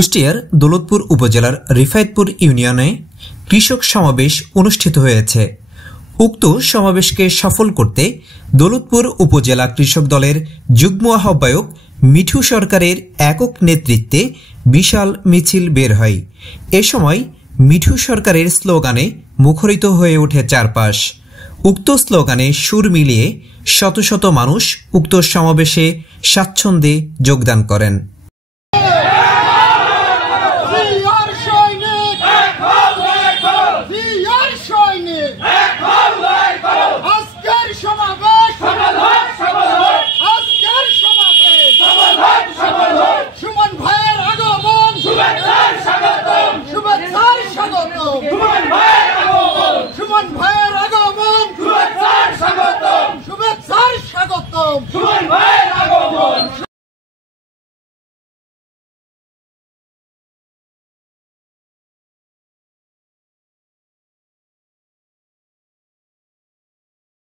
কুষ্টিয়ার দৌলতপুর উপজেলার রিফায়েতপুর ইউনিয়নে কৃষক সমাবেশ অনুষ্ঠিত হয়েছে। উক্ত সমাবেশকে সফল করতে দৌলতপুর উপজেলা কৃষক দলের যুগ্ম আহ্বায়ক মিঠু সরকারের একক নেতৃত্বে বিশাল মিছিল বের হয়। এ সময় মিঠু সরকারের স্লোগানে মুখরিত হয়ে ওঠে চারপাশ। উক্ত স্লোগানে সুর মিলিয়ে শত শত মানুষ উক্ত সমাবেশে স্বাচ্ছন্দ্যে যোগদান করেন।